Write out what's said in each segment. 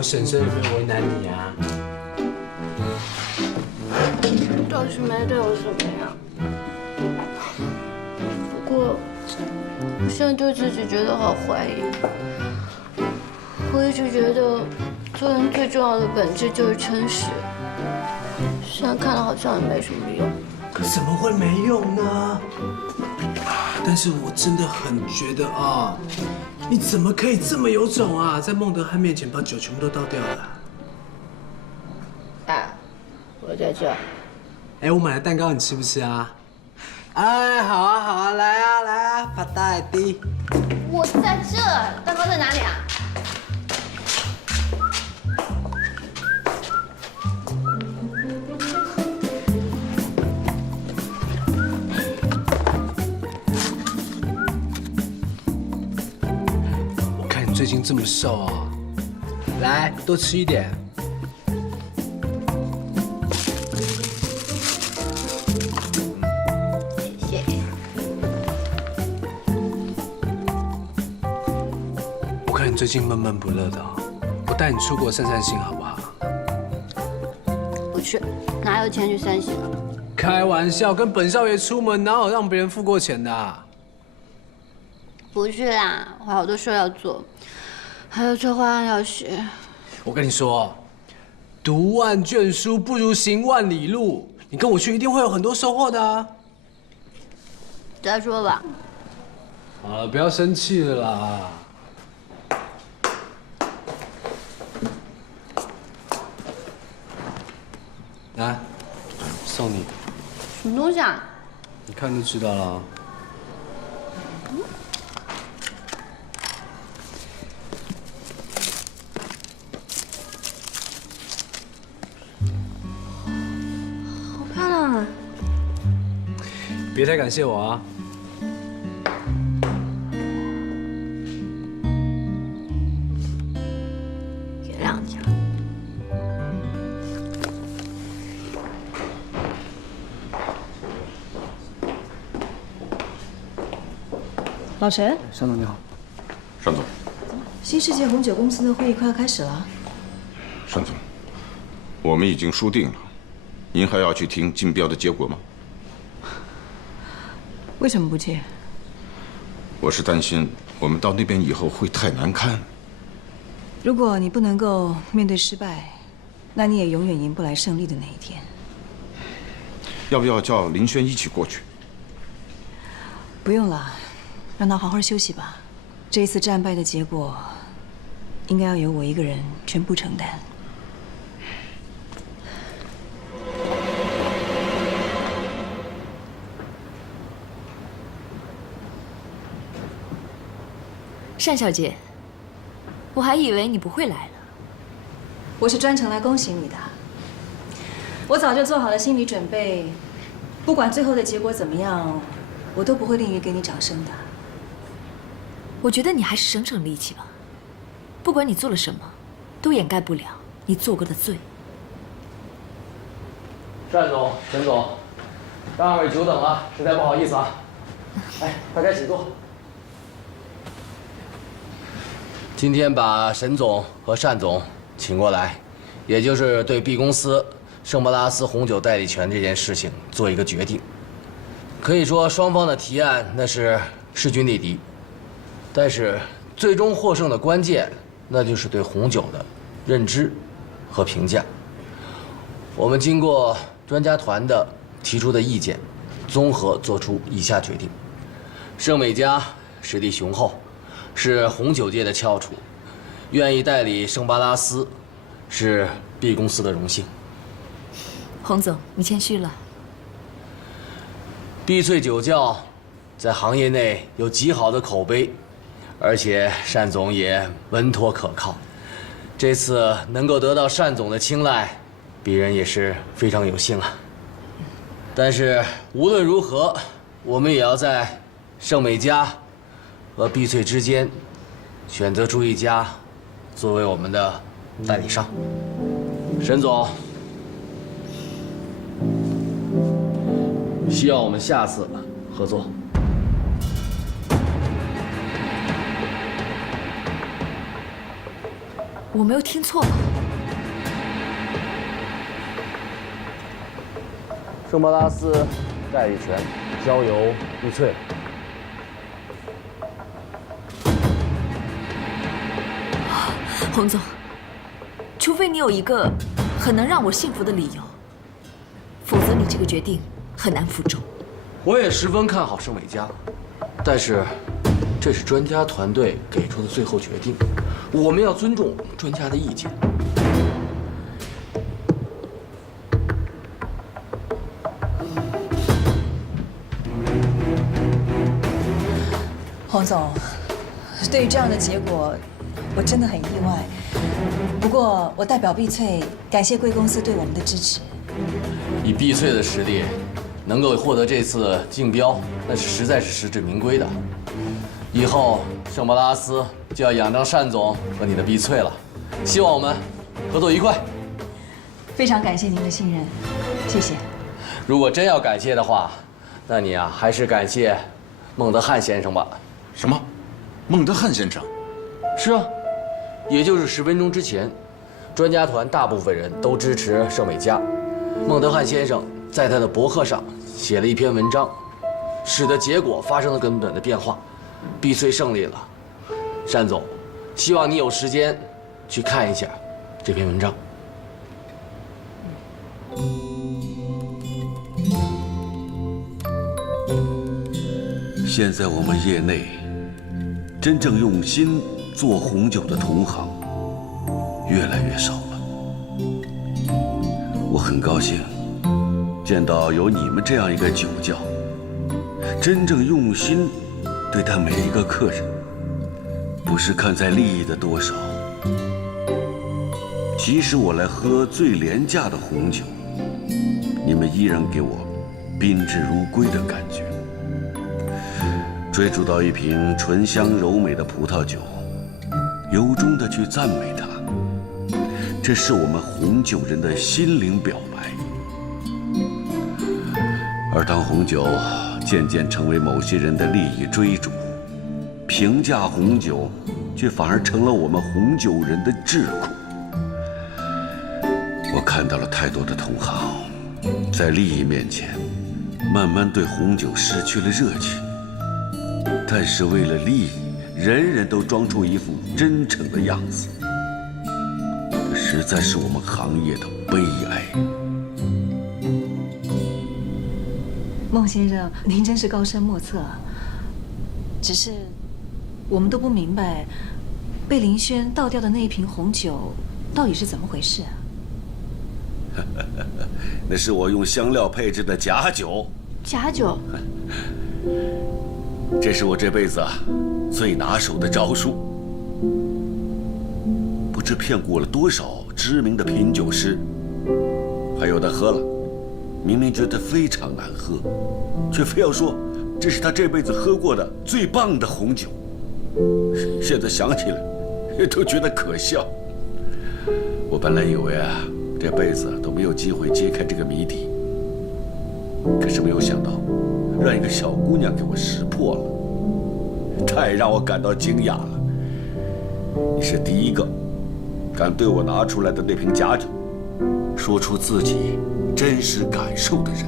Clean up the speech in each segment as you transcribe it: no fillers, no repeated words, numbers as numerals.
我婶婶有没有为难你啊？倒是没对我怎么样，不过我现在对自己觉得好怀疑。我一直觉得做人最重要的本质就是诚实，现在看来好像也没什么用。可怎么会没用呢？但是我真的很觉得啊，你怎么可以这么有种啊，在孟德汉面前把酒全部都倒掉了？哎，我在这。哎，我买的蛋糕你吃不吃啊？哎，好啊好啊，来啊来啊，把大奶滴。我在这，蛋糕在哪里啊？我看你最近这么瘦啊，来多吃一点。最近闷闷不乐的，我带你出国散散心好不好？不去，哪有钱去散心啊？开玩笑，跟本少爷出门哪有让别人付过钱的啊？不去啦，我还有好多事要做，还有策划案要写。我跟你说，读万卷书不如行万里路，你跟我去一定会有很多收获的啊。再说吧。好了，不要生气了啦。来，送你。什么东西啊？你看就知道了。好漂亮啊！别太感谢我啊。原谅你了。老陈，单总你好。单总，新世界红酒公司的会议快要开始了。单总，我们已经输定了，您还要去听竞标的结果吗？为什么不去？我是担心我们到那边以后会太难堪。如果你不能够面对失败，那你也永远赢不来胜利的那一天。要不要叫林轩一起过去？不用了，让他好好休息吧。这一次战败的结果，应该要由我一个人全部承担。单小姐，我还以为你不会来了。我是专程来恭喜你的。我早就做好了心理准备，不管最后的结果怎么样，我都不会吝于给你掌声的。我觉得你还是省省力气吧。不管你做了什么，都掩盖不了你做过的罪。单总、陈总，让二位久等了，实在不好意思啊。来，大家请坐。今天把沈总和单总请过来，也就是对 B 公司圣巴拉斯红酒代理权这件事情做一个决定。可以说双方的提案那是势均力敌，但是最终获胜的关键，那就是对红酒的认知和评价。我们经过专家团的提出的意见，综合做出以下决定：圣美嘉实力雄厚，是红酒界的翘楚，愿意代理圣巴拉斯，是 B 公司的荣幸。洪总，你谦虚了。碧翠酒窖在行业内有极好的口碑，而且单总也稳妥可靠。这次能够得到单总的青睐，鄙人也是非常有幸啊。但是无论如何，我们也要在圣美嘉和碧翠之间选择出一家作为我们的代理商。沈总，希望我们下次合作。我没有听错吧？圣巴拉斯代理权交由碧翠。洪总，除非你有一个很能让我信服的理由，否则你这个决定很难服众。我也十分看好盛美家，但是这是专家团队给出的最后决定，我们要尊重专家的意见。洪总，对于这样的结果，我真的很意外。不过，我代表碧翠感谢贵公司对我们的支持。以碧翠的实力，能够获得这次竞标，那是实在是实至名归的。以后圣巴拉斯就要仰仗单总和你的碧翠了。希望我们合作愉快。非常感谢您的信任，谢谢。如果真要感谢的话，那你啊还是感谢孟德汉先生吧。什么？孟德汉先生？是啊，也就是10分钟之前，专家团大部分人都支持盛美家。孟德汉先生在他的博客上写了一篇文章，使得结果发生了根本的变化，碧翠胜利了。单总，希望你有时间去看一下这篇文章。现在我们业内真正用心做红酒的同行越来越少了。我很高兴见到有你们这样一个酒窖，真正用心对待每一个客人，不是看在利益的多少。即使我来喝最廉价的红酒，你们依然给我宾至如归的感觉。追逐到一瓶醇香柔美的葡萄酒，由衷的去赞美它，这是我们红酒人的心灵表白。而当红酒渐渐成为某些人的利益追逐，评价红酒却反而成了我们红酒人的桎梏。我看到了太多的同行在利益面前慢慢对红酒失去了热情，但是为了利益，人人都装出一副真诚的样子，这实在是我们行业的悲哀。孟先生，您真是高深莫测啊。只是我们都不明白，被林轩倒掉的那一瓶红酒到底是怎么回事啊？那是我用香料配制的假酒。假酒？这是我这辈子最拿手的招数，不知骗过了多少知名的品酒师。还有的喝了，明明觉得非常难喝，却非要说这是他这辈子喝过的最棒的红酒。现在想起来，都觉得可笑。我本来以为这辈子都没有机会揭开这个谜底，可是没有想到，让一个小姑娘给我识破了，太让我感到惊讶了。你是第一个敢对我拿出来的那瓶假酒说出自己真实感受的人。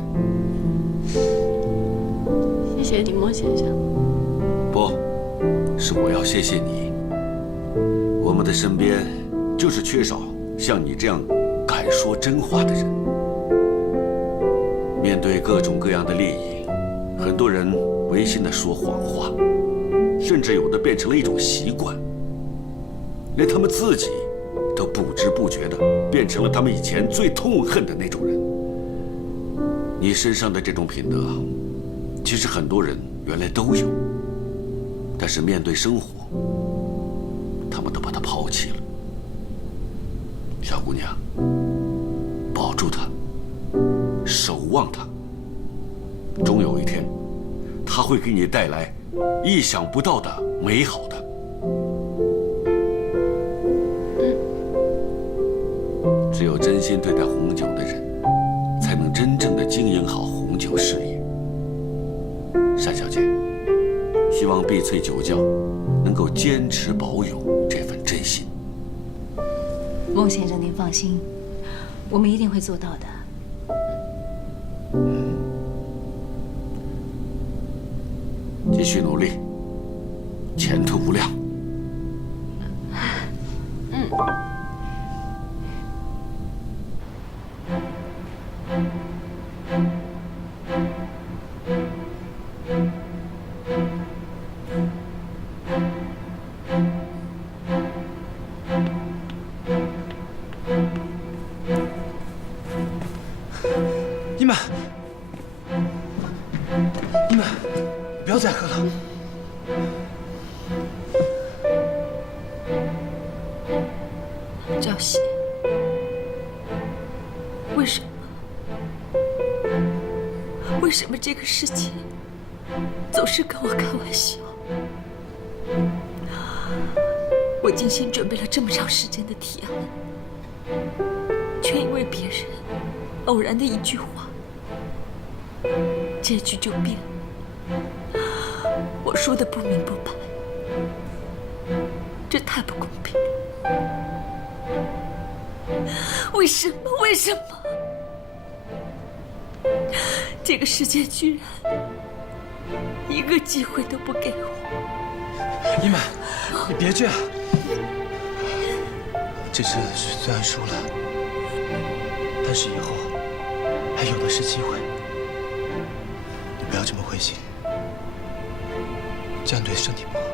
谢谢你，孟先生。不，是我要谢谢你。我们的身边就是缺少像你这样敢说真话的人。面对各种各样的利益，很多人违心地说谎话，甚至有的变成了一种习惯，连他们自己都不知不觉地变成了他们以前最痛恨的那种人。你身上的这种品德，其实很多人原来都有，但是面对生活，他们都把它抛弃了。小姑娘，保住它，守望它，终有一天，它会给你带来意想不到的美好的。只有真心对待红酒的人，才能真正的经营好红酒事业。单小姐，希望碧翠酒窖能够坚持保有这份真心。孟先生，您放心，我们一定会做到的。继续努力，前途无量。伊曼，伊曼，不要再喝了。朝夕，为什么？为什么这个世界总是跟我开玩笑？我精心准备了这么长时间的提案，却因为别人偶然的一句话，结局就变了。我输得不明不白，这太不公平了。为什么？为什么？这个世界居然一个机会都不给我！伊曼，你别这样。这次虽然输了，但是以后还有的是机会。你不要这么灰心，这样对身体不好。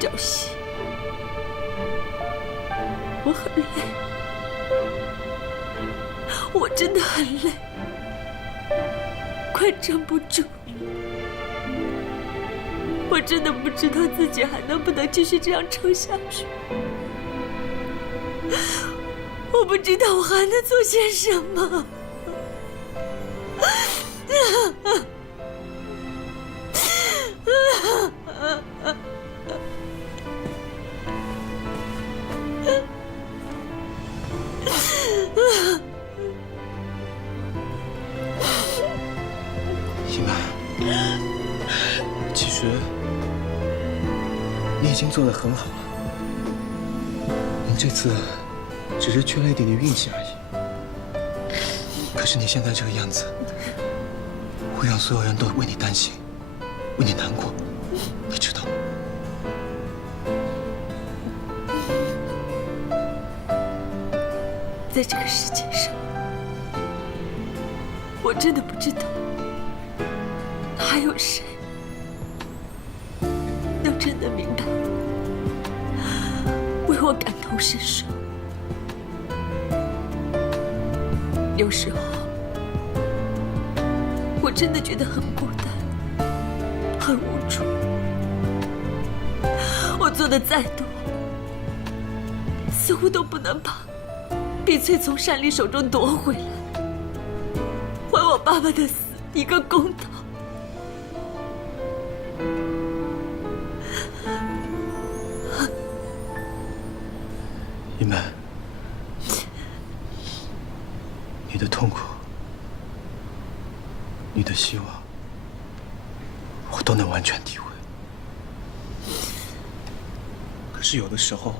朝夕，我很累，我真的很累，快撑不住了。我真的不知道自己还能不能继续这样撑下去。我不知道我还能做些什么。伊曼，其实你已经做得很好了。你这次只是缺了一点点运气而已。可是你现在这个样子，会让所有人都为你担心，为你难过，你知道吗？在这个世界上，我真的不知道还有谁能真的明白我，为我感同身受。有时候，我真的觉得很孤单，很无助。我做的再多，似乎都不能把碧翠从单离手中夺回来，还我爸爸的死一个公道。伊曼，你的痛苦，你的希望，我都能完全体会。可是有的时候，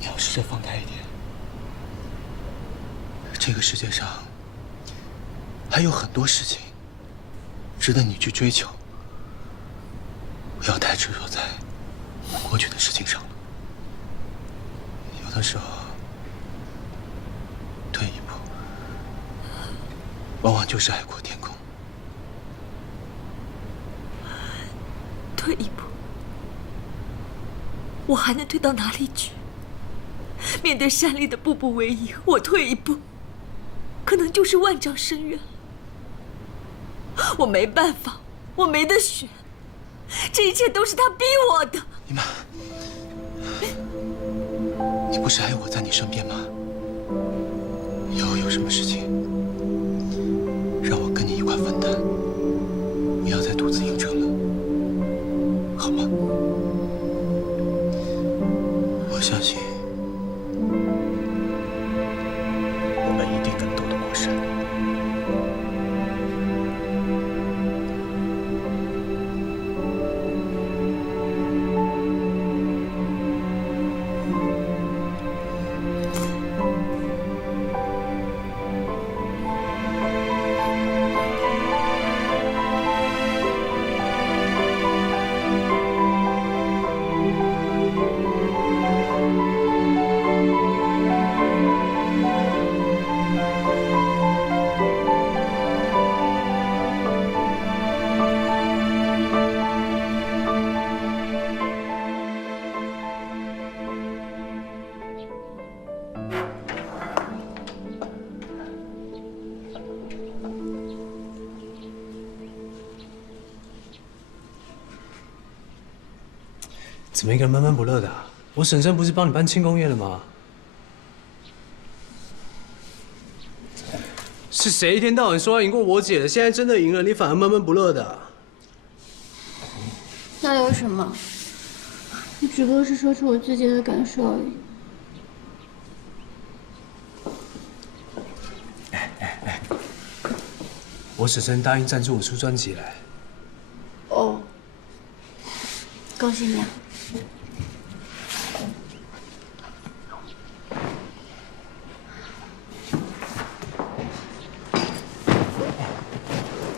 你要试着放开一点。这个世界上还有很多事情值得你去追求，不要太执着在过去的事情上了。有的时候，退一步，往往就是海阔天空。退一步，我还能退到哪里去？面对单离的步步为营，我退一步，可能就是万丈深渊了。我没办法，我没得选，这一切都是他逼我的。姨妈，你不是还有我在你身边吗？以后有什么事情，让我跟你一块分担，不要再独自应征了，好吗？我相信，我们一定能斗得过山。怎么一个人闷闷不乐的啊？我婶婶不是帮你办庆功宴了吗？是谁一天到晚说要赢过我姐的，现在真的赢了，你反而闷闷不乐的？那有什么？我只不过是说出我自己的感受而已。我婶婶答应赞助我出专辑嘞。哦，恭喜你啊！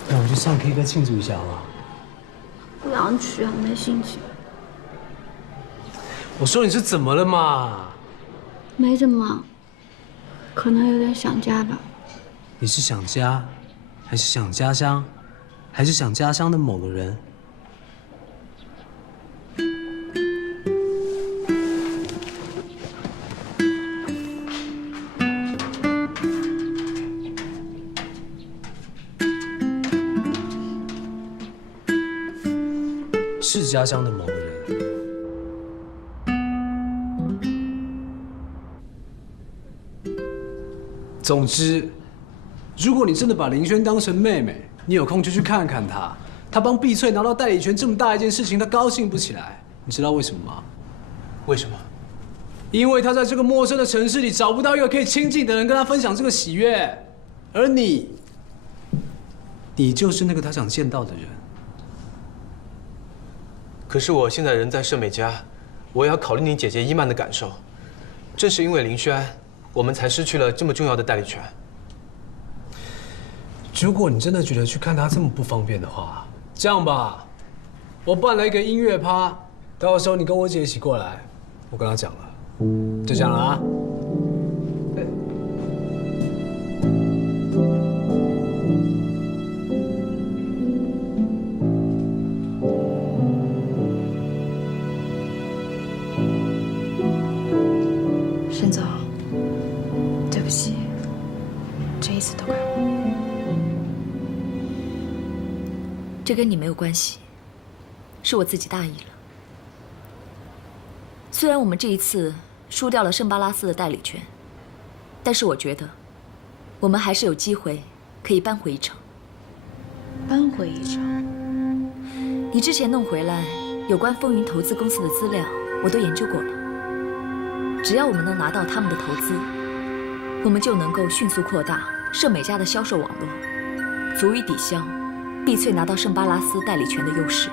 那我们去唱 K 歌庆祝一下好不好？不想去啊，没兴趣。我说你是怎么了嘛？没怎么，可能有点想家吧。你是想家，还是想家乡，还是想家乡的某个人？是家乡的某个人。总之，如果你真的把林轩当成妹妹，你有空就去看看她。她帮碧翠拿到代理权这么大一件事情，她高兴不起来。你知道为什么吗？为什么？因为她在这个陌生的城市里找不到一个可以亲近的人跟她分享这个喜悦，而你就是那个她想见到的人。可是我现在人在盛美家，我也要考虑你姐姐伊曼的感受。正是因为林轩，我们才失去了这么重要的代理权。如果你真的觉得去看她这么不方便的话，这样吧，我办了一个音乐趴，到时候你跟我姐一起过来，我跟她讲了，就这样了啊。沈总，对不起，这一次都怪我。这跟你没有关系，是我自己大意了。虽然我们这一次输掉了圣巴拉斯的代理权，但是我觉得我们还是有机会可以扳回一城。扳回一城？你之前弄回来有关风云投资公司的资料，我都研究过了。只要我们能拿到他们的投资，我们就能够迅速扩大圣美家的销售网络，足以抵消碧翠拿到圣巴拉斯代理权的优势。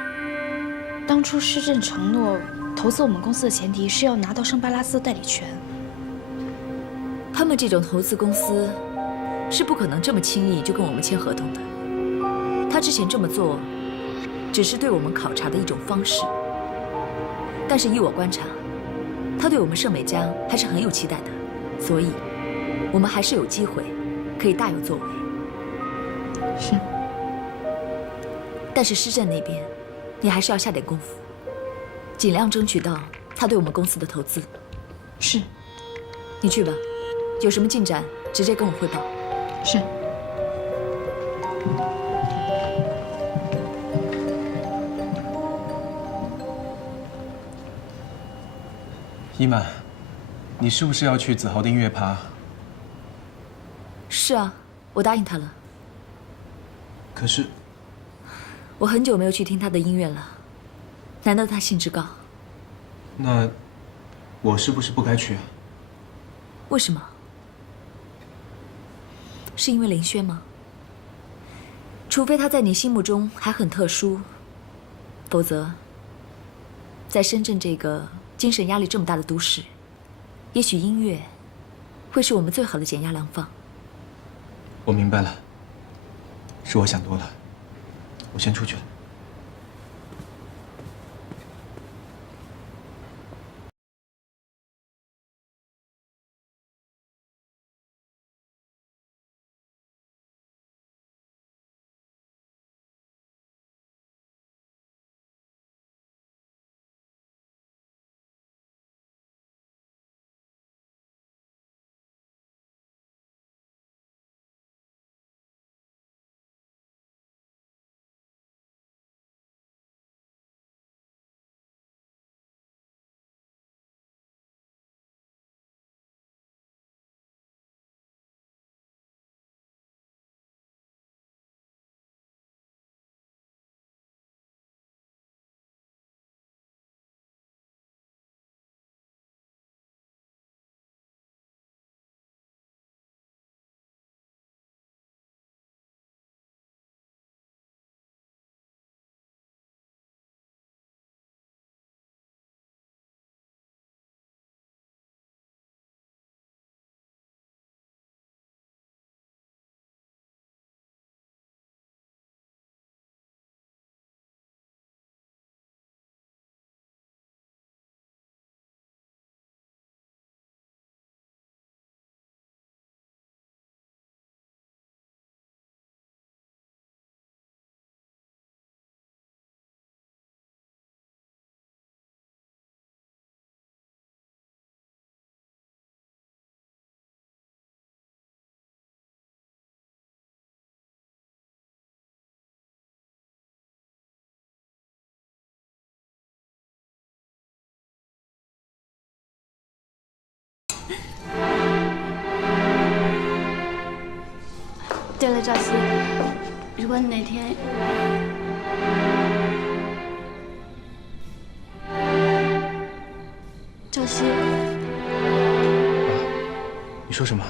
当初施政承诺投资我们公司的前提是要拿到圣巴拉斯的代理权。他们这种投资公司是不可能这么轻易就跟我们签合同的。他之前这么做，只是对我们考察的一种方式。但是依我观察，他对我们盛美家还是很有期待的，所以，我们还是有机会可以大有作为。是。但是施政那边，你还是要下点功夫，尽量争取到他对我们公司的投资。是。你去吧，有什么进展直接跟我汇报。是。伊曼，你是不是要去子豪的音乐趴？是啊，我答应他了。可是，我很久没有去听他的音乐了，难得他兴致高。那我是不是不该去啊？为什么？是因为林轩吗？除非他在你心目中还很特殊，否则，在深圳这个精神压力这么大的都市，也许音乐会是我们最好的减压良方。我明白了，是我想多了，我先出去了。说赵熙，如果你哪天……赵熙，你说什么？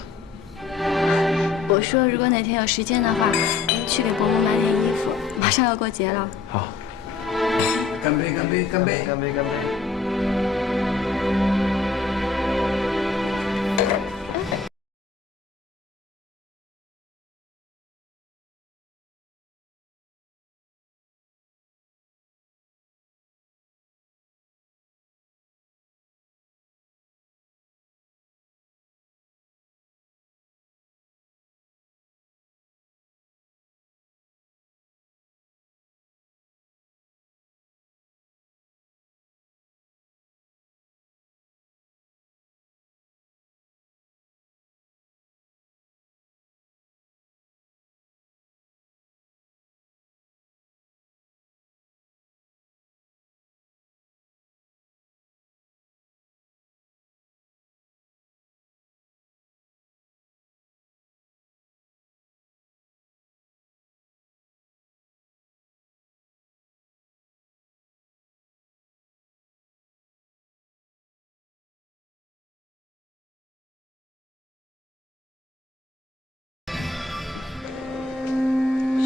我说如果哪天有时间的话，去给伯母买点衣服，马上要过节了。好。干杯！干杯！干杯！干杯！干杯！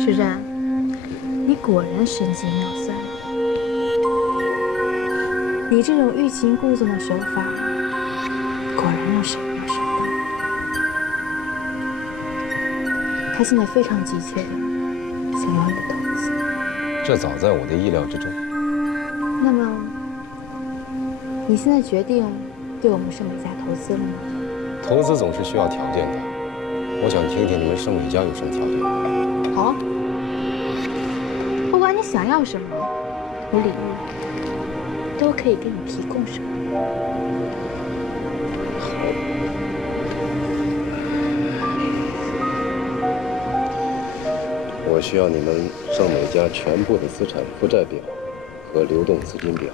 施展，你果然神机妙算。你这种欲擒故纵的手法，果然要神要神的。他现在非常急切的想要你的投资，这早在我的意料之中。那么，你现在决定对我们盛美家投资了吗？投资总是需要条件的，我想听听你们盛美家有什么条件。好啊，不管你想要什么，我李玉都可以给你提供什么。我需要你们盛美家全部的资产负债表和流动资金表。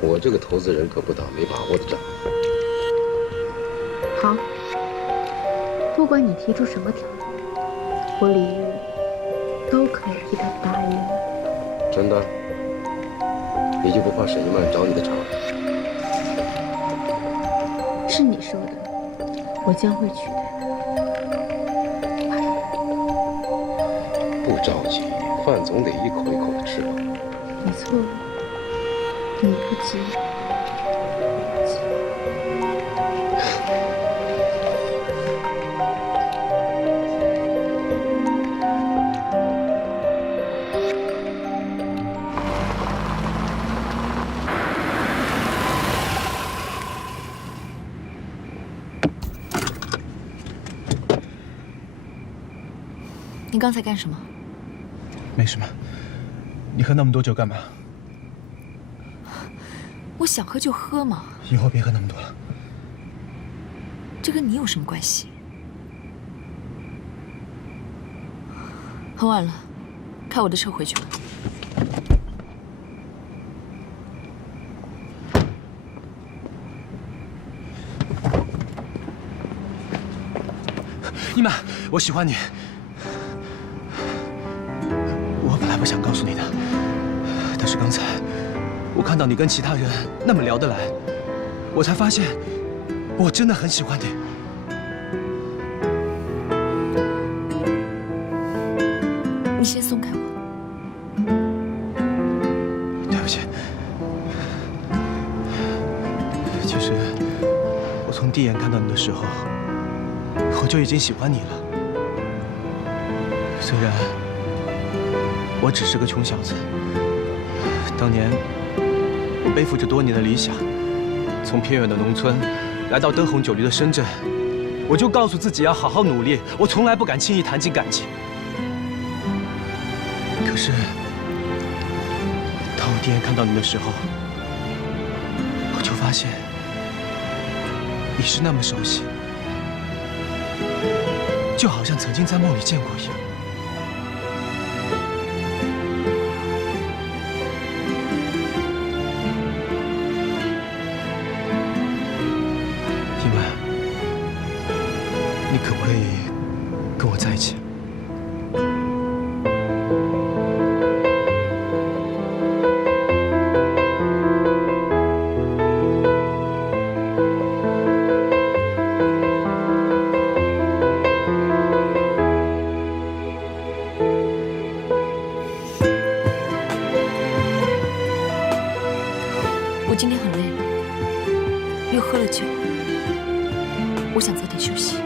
我这个投资人可不打没把握的仗。好，不管你提出什么条件，我李玉都可以替他答应。真的？你就不怕沈一曼找你的茬？是你说的，我将会取代他。不着急，饭总得一口一口的吃吧。你错了，你不急，我不急。你刚才干什么？没什么。你喝那么多酒干嘛？我想喝就喝嘛，以后别喝那么多了。这跟你有什么关系？很晚了，开我的车回去吧。一曼，我喜欢你。我本来不想告诉你的，但是刚才我看到你跟其他人那么聊得来，我才发现我真的很喜欢你。你先松开我。对不起，其实我从第一眼看到你的时候，我就已经喜欢你了。虽然我只是个穷小子，当年我背负着多年的理想，从偏远的农村来到灯红酒绿的深圳，我就告诉自己要好好努力，我从来不敢轻易谈进感情。可是，当我第一眼看到你的时候，我就发现你是那么熟悉，就好像曾经在梦里见过一样。一曼，你可不可以跟我在一起？了酒，我想早点休息。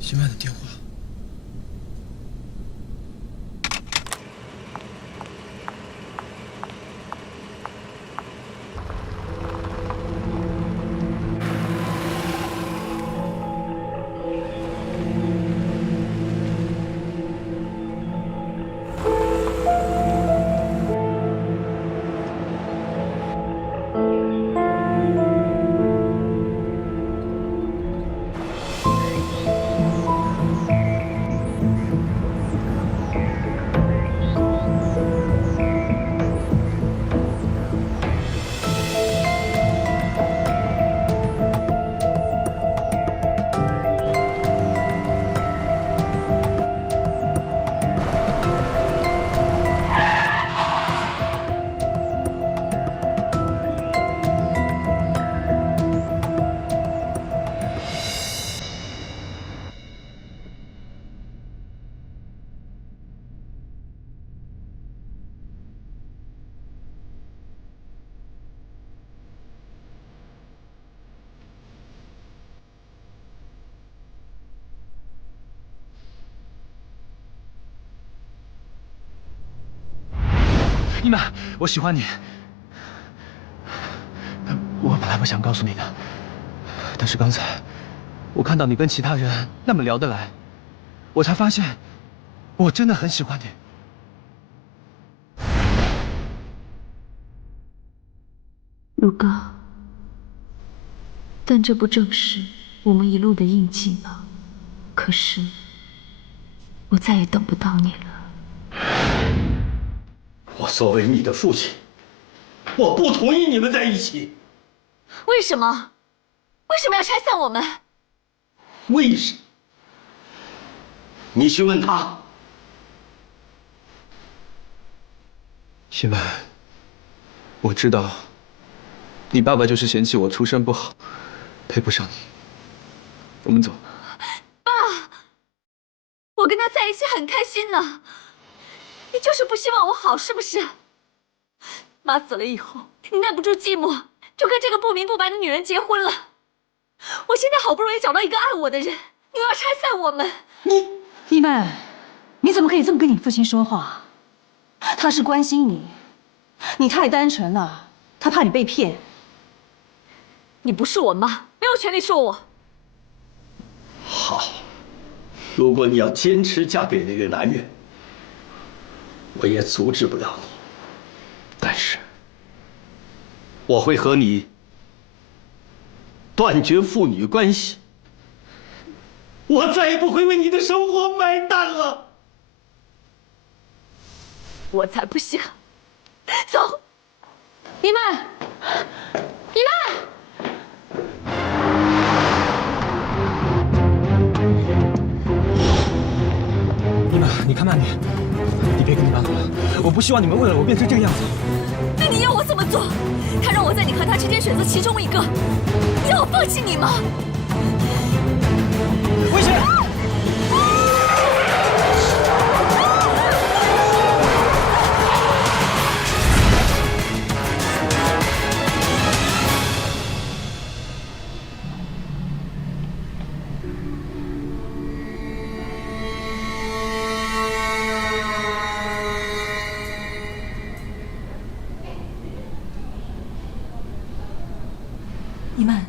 新曼的电话。伊曼，我喜欢你。我本来不想告诉你的，但是刚才我看到你跟其他人那么聊得来，我才发现我真的很喜欢你。如哥，但这不正是我们一路的印记吗？可是我再也等不到你了。我作为你的父亲，我不同意你们在一起。为什么？为什么要拆散我们？为什么？你去问他。新曼，我知道，你爸爸就是嫌弃我出身不好，配不上你。我们走。爸，我跟他在一起很开心呢。你就是不希望我好，是不是？妈死了以后，你耐不住寂寞，就跟这个不明不白的女人结婚了。我现在好不容易找到一个爱我的人，你又要拆散我们。伊曼，你怎么可以这么跟你父亲说话？他是关心你，你太单纯了，他怕你被骗。你不是我妈，没有权利说我。好，如果你要坚持嫁给那个男人，我也阻止不了你。但是，我会和你断绝父女关系。我再也不会为你的生活买单了。我才不想。走，伊曼，伊曼。伊曼，你看慢点，你别跟你爸走了。我不希望你们为了我变成这个样子。那你要我怎么做？他让我在你和他之间选择其中一个，你要我放弃你吗？危险！伊曼，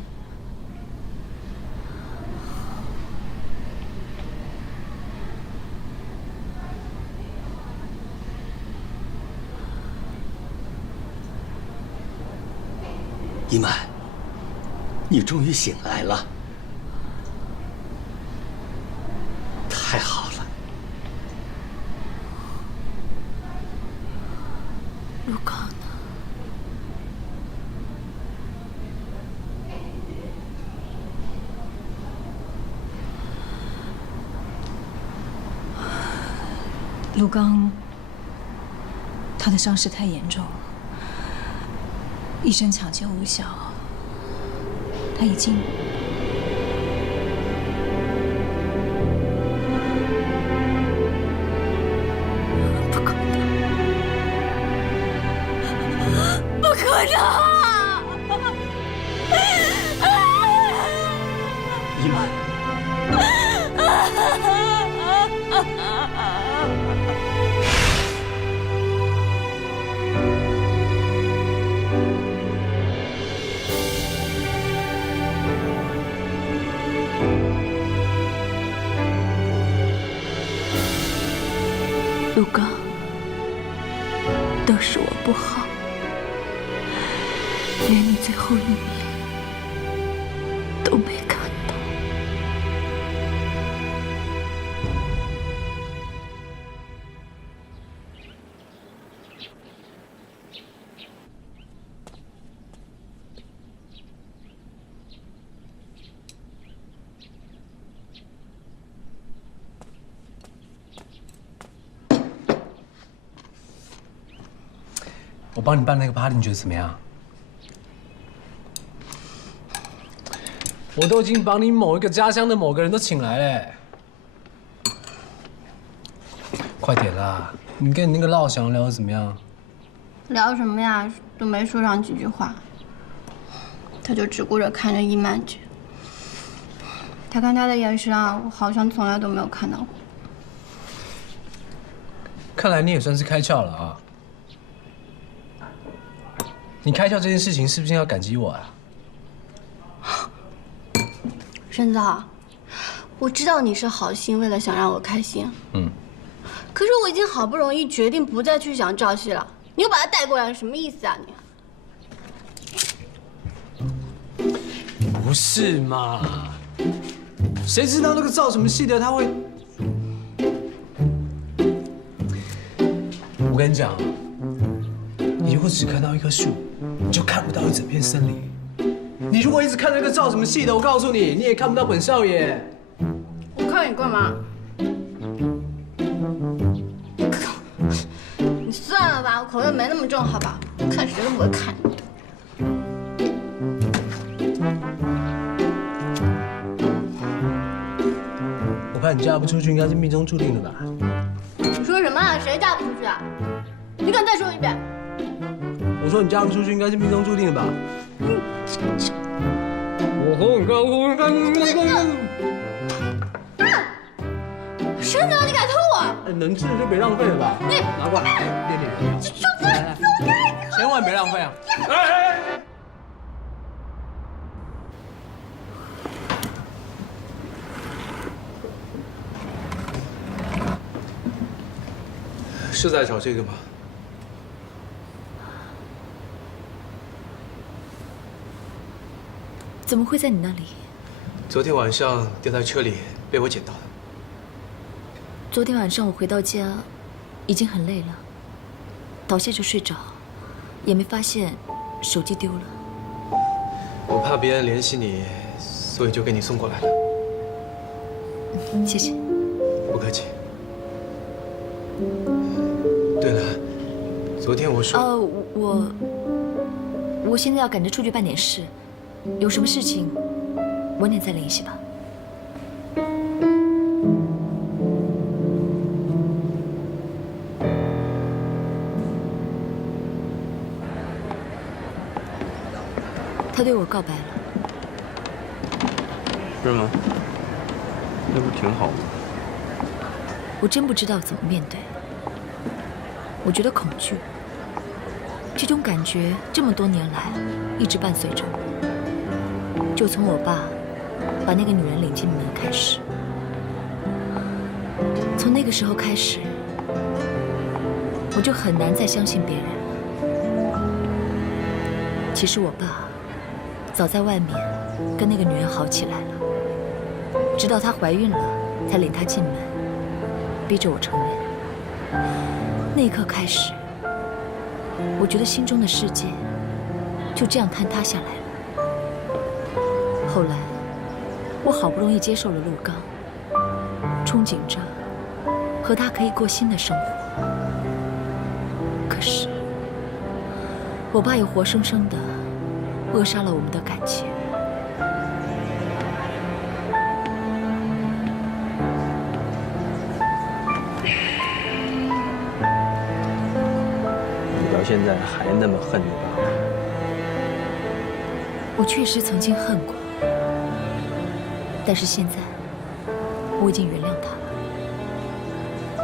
伊曼，你终于醒来了。太好了。陆刚呢？陆刚，他的伤势太严重，医生抢救无效，他已经……不可能！不可能！姨妈。陆刚，都是我不好，连你最后一面都没看到。我帮你办那个 party， 你觉得怎么样？我都已经把你某一个家乡的某个人都请来了，快点啦！你跟你那个老乡聊得怎么样？聊什么呀？都没说上几句话，他就只顾着看着易曼姐。他看他的眼神啊，我好像从来都没有看到过。看来你也算是开窍了啊！你开窍这件事情是不是要感激我啊？申子，我知道你是好心，为了想让我开心。可是我已经好不容易决定不再去想赵熙了，你又把他带过来，什么意思啊你？不是嘛？谁知道那个赵什么系的他会？我跟你讲，你如果只看到一棵树，你就看不到一整片森林。你如果一直看那个赵什么系的，我告诉你，你也看不到本少爷。我看你干嘛？你算了吧，我口味没那么重，好吧？看谁都不会看你。我看你嫁不出去，应该是命中注定的吧？你说什么啊？谁嫁不出去啊？你敢再说一遍？我说你嫁不出去，应该是命中注定的吧？申子，你敢偷我？能吃的就别浪费了吧？你拿过来，练练。说走开！千万别浪费啊！是在找这个吗？怎么会在你那里？昨天晚上掉在车里，被我捡到的。昨天晚上我回到家，已经很累了，倒下就睡着，也没发现手机丢了。我怕别人联系你，所以就给你送过来了。谢谢。不客气。对了，昨天我说……我现在要赶着出去办点事，有什么事情晚点再联系吧。他对我告白了。是吗？那不挺好吗？我真不知道怎么面对。我觉得恐惧，这种感觉这么多年来一直伴随着我，就从我爸把那个女人领进门开始。从那个时候开始，我就很难再相信别人了。其实我爸早在外面跟那个女人好起来了，直到她怀孕了才领她进门。逼着我承认。那一刻开始，我觉得心中的世界就这样坍塌下来了。后来，我好不容易接受了陆刚，憧憬着和他可以过新的生活。可是，我爸又活生生的扼杀了我们的感情。你到现在还那么恨你爸？我确实曾经恨过，但是现在我已经原谅他了。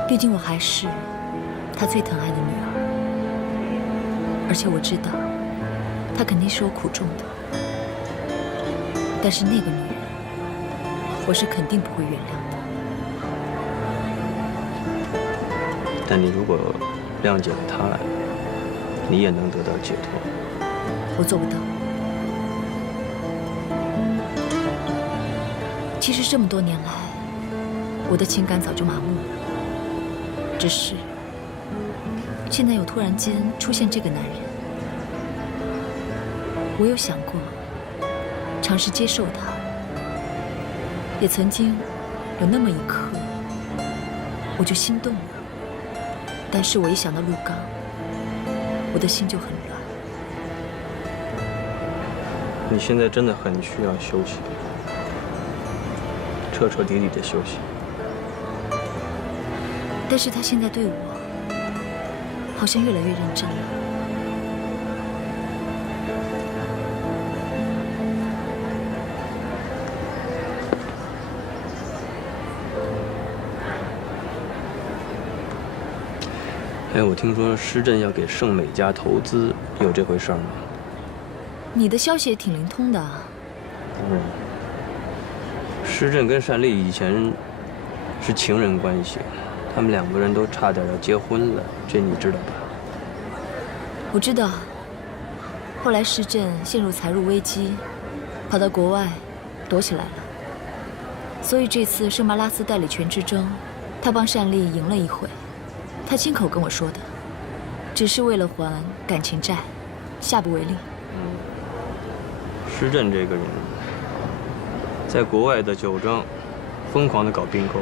毕竟我还是他最疼爱的女儿，而且我知道他肯定是有苦衷的。但是那个女人，我是肯定不会原谅的。但你如果谅解了他，你也能得到解脱。我做不到。其实这么多年来，我的情感早就麻木了，只是现在又突然间出现这个男人，我有想过尝试接受他，也曾经有那么一刻，我就心动了。但是我一想到陆刚，我的心就很乱。你现在真的很需要休息，彻彻底底的休息。但是他现在对我好像越来越认真了。哎，我听说施震要给盛美家投资，有这回事吗？你的消息也挺灵通的啊。施震跟单丽以前是情人关系，他们两个人都差点要结婚了，这你知道吧？我知道。后来施震陷入财务危机，跑到国外躲起来了。所以这次圣巴拉斯代理权之争，他帮单丽赢了一回。他亲口跟我说的，只是为了还感情债，下不为例。施震这个人，在国外的酒庄疯狂的搞并购，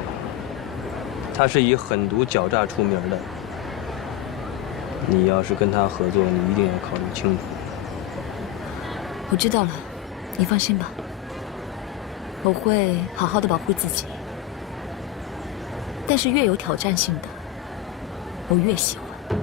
他是以狠毒狡诈出名的。你要是跟他合作，你一定要考虑清楚。我知道了，你放心吧，我会好好的保护自己。但是越有挑战性的，我越喜欢。